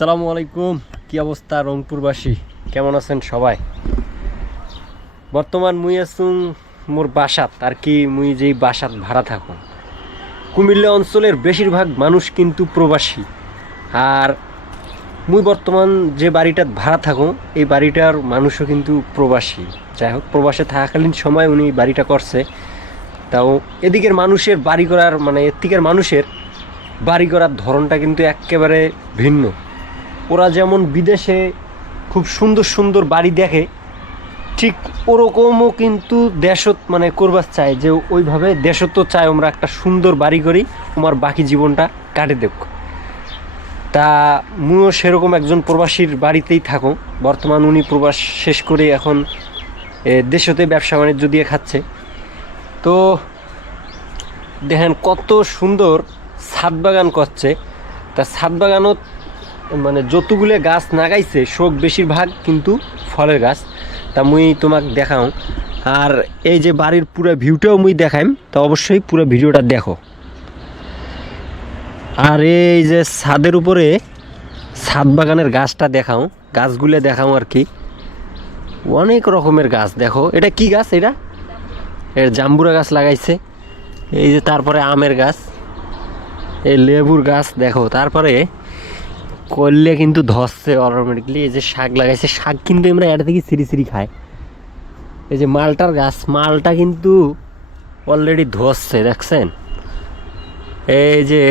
আসসালামু আলাইকুম। কি অবস্থা রংপুরবাসী? কেমন আছেন সবাই? বর্তমান মুই আছুং মোর বাসাত, আর কি মুই যেই বাসাত ভাড়া থাকুন। কুমিল্লা অঞ্চলের বেশিরভাগ মানুষ কিন্তু প্রবাসী। আর মুই বর্তমান যে বাড়িটাত ভাড়া থাকুন এই বাড়িটার মানুষও কিন্তু প্রবাসী। যাই হোক, প্রবাসে থাকাকালীন সময় উনি বাড়িটা করছে। তাও এদিকের মানুষের বাড়ি করার মানে এদিকের মানুষের বাড়ি করার ধরনটা কিন্তু একেবারে ভিন্ন। ওরা যেমন বিদেশে খুব সুন্দর সুন্দর বাড়ি দেখে, ঠিক ওরকমও কিন্তু দেশত মানে করবার চায় যে ওইভাবে দেশত তো চায় আমরা একটা সুন্দর বাড়ি করি আমার বাকি জীবনটা কাটে দেব তা মুও সেরকম একজন প্রবাসীর বাড়িতেই থাকো। বর্তমান উনি প্রবাস শেষ করে এখন দেশতে ব্যবসা বাণিজ্য দিয়ে খাচ্ছে। তো দেখেন কত সুন্দর ছাদ বাগান করছে। তা ছাদ বাগানত মানে যতগুলো গাছ নাগাইছে, শোক বেশিরভাগ কিন্তু ফলের গাছ। তা মুই তোমাক দেখাও। আর এই যে বাড়ির পুরো ভিউটাও মুই দেখাইম, তা অবশ্যই পুরো ভিডিওটা দেখো। আর এই যে ছাদের উপরে ছাদ বাগানের গাছটা দেখাও, গাছগুলো দেখাও আর কি। অনেক রকমের গাছ, দেখো। এটা কি গাছ এটা? এর জাম্বুরা গাছ লাগাইছে। এই যে তারপরে আমের গাছ, এই লেবুর গাছ, দেখো। তারপরে করলে কিন্তু ধসছে অটোমেটিকলি এই যে শাক লাগাইছে, শাক কিন্তু আমরা এটা থেকে সিঁড়ি সিঁড়ি খাই। এই যে মালটার গাছ, মালটা কিন্তু অলরেডি ধসছে, দেখছেন? এই যে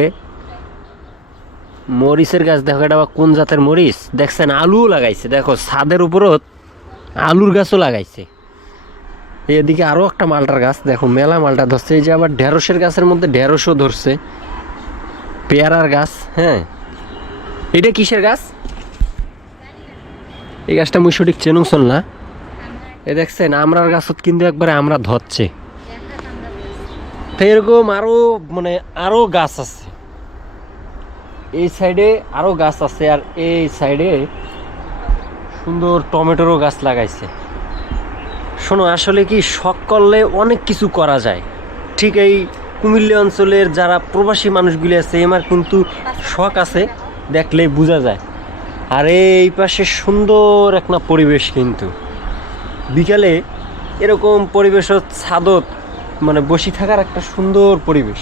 মরিচের গাছ, দেখো এটা আবার কোন জাতের মরিচ? দেখছেন, আলুও লাগাইছে, দেখো, ছাদের উপরও আলুর গাছও লাগাইছে। এদিকে আরও একটা মালটার গাছ, দেখো, মেলা মালটা ধরছে এই যে আবার ঢেঁড়সের গাছের মধ্যে ঢেঁড়সও ধরছে। পেয়ারার গাছ হ্যাঁ? এটা কিসের গাছ? এই গাছটা মুই সঠিক চেনুং শোন না? এ দেখছেন, আমরার গাছত কিন্তু একবারে আমরা ধরছে। এরকম আরও মানে আরও গাছ আছে। এই সাইডে আরও গাছ আছে আর এই সাইডে সুন্দর টমেটোরও গাছ লাগাইছে। শোনো, আসলে কি শখ করলে অনেক কিছু করা যায়। ঠিক এই কুমিল্লা অঞ্চলের যারা প্রবাসী মানুষগুলি আছে আমার কিন্তু শখ আছে। দেখলেই বোঝা যায়। আর এই পাশে সুন্দর একটা পরিবেশ কিন্তু। বিকালে এরকম পরিবেশত ছাদত মানে বসে থাকার একটা সুন্দর পরিবেশ।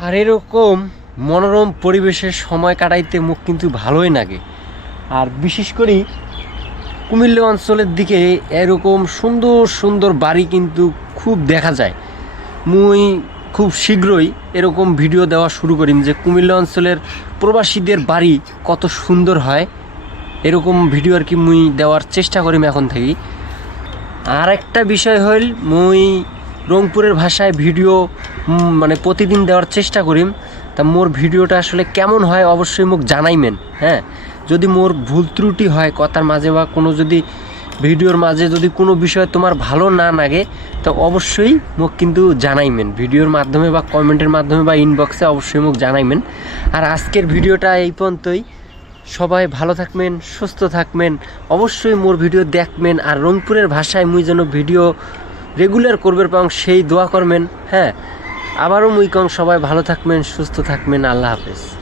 আর এরকম মনোরম পরিবেশের সময় কাটাইতে মুখ কিন্তু ভালোই লাগে। আর বিশেষ করে কুমিল্লা অঞ্চলের দিকে এরকম সুন্দর সুন্দর বাড়ি কিন্তু খুব দেখা যায়। মুই খুব শীঘ্রই এরকম ভিডিও দেওয়া শুরু করিম যে কুমিল্লা অঞ্চলের প্রবাসীদের বাড়ি কত সুন্দর হয়। এরকম ভিডিও আর কি মুই দেওয়ার চেষ্টা করিম এখন থেকেই। আর একটা বিষয় হইল, মুই রংপুরের ভাষায় ভিডিও মানে প্রতিদিন দেওয়ার চেষ্টা করিম। তা মোর ভিডিওটা আসলে কেমন হয় অবশ্যই মোক জানাইমেন হ্যাঁ? যদি মোর ভুল ত্রুটি হয়, কথার মাঝে বা কোনো যদি ভিডিওর মাঝে যদি কোনো বিষয় তোমার ভালো না লাগে, তো অবশ্যই মোক কিন্তু জানাইমেন ভিডিওর মাধ্যমে বা কমেন্টের মাধ্যমে বা ইনবক্সে অবশ্যই মোক জানাইমেন আর আজকের ভিডিওটা এই পর্যন্তই। সবাই ভালো থাকবেন, সুস্থ থাকবেন। অবশ্যই মোর ভিডিও দেখবেন। আর রংপুরের ভাষায় মুই যেন ভিডিও রেগুলার করবে পাং, সেই দোয়া করবেন। হ্যাঁ আবারও মুই কং, সবাই ভালো থাকবেন, সুস্থ থাকবেন। আল্লাহ হাফেজ।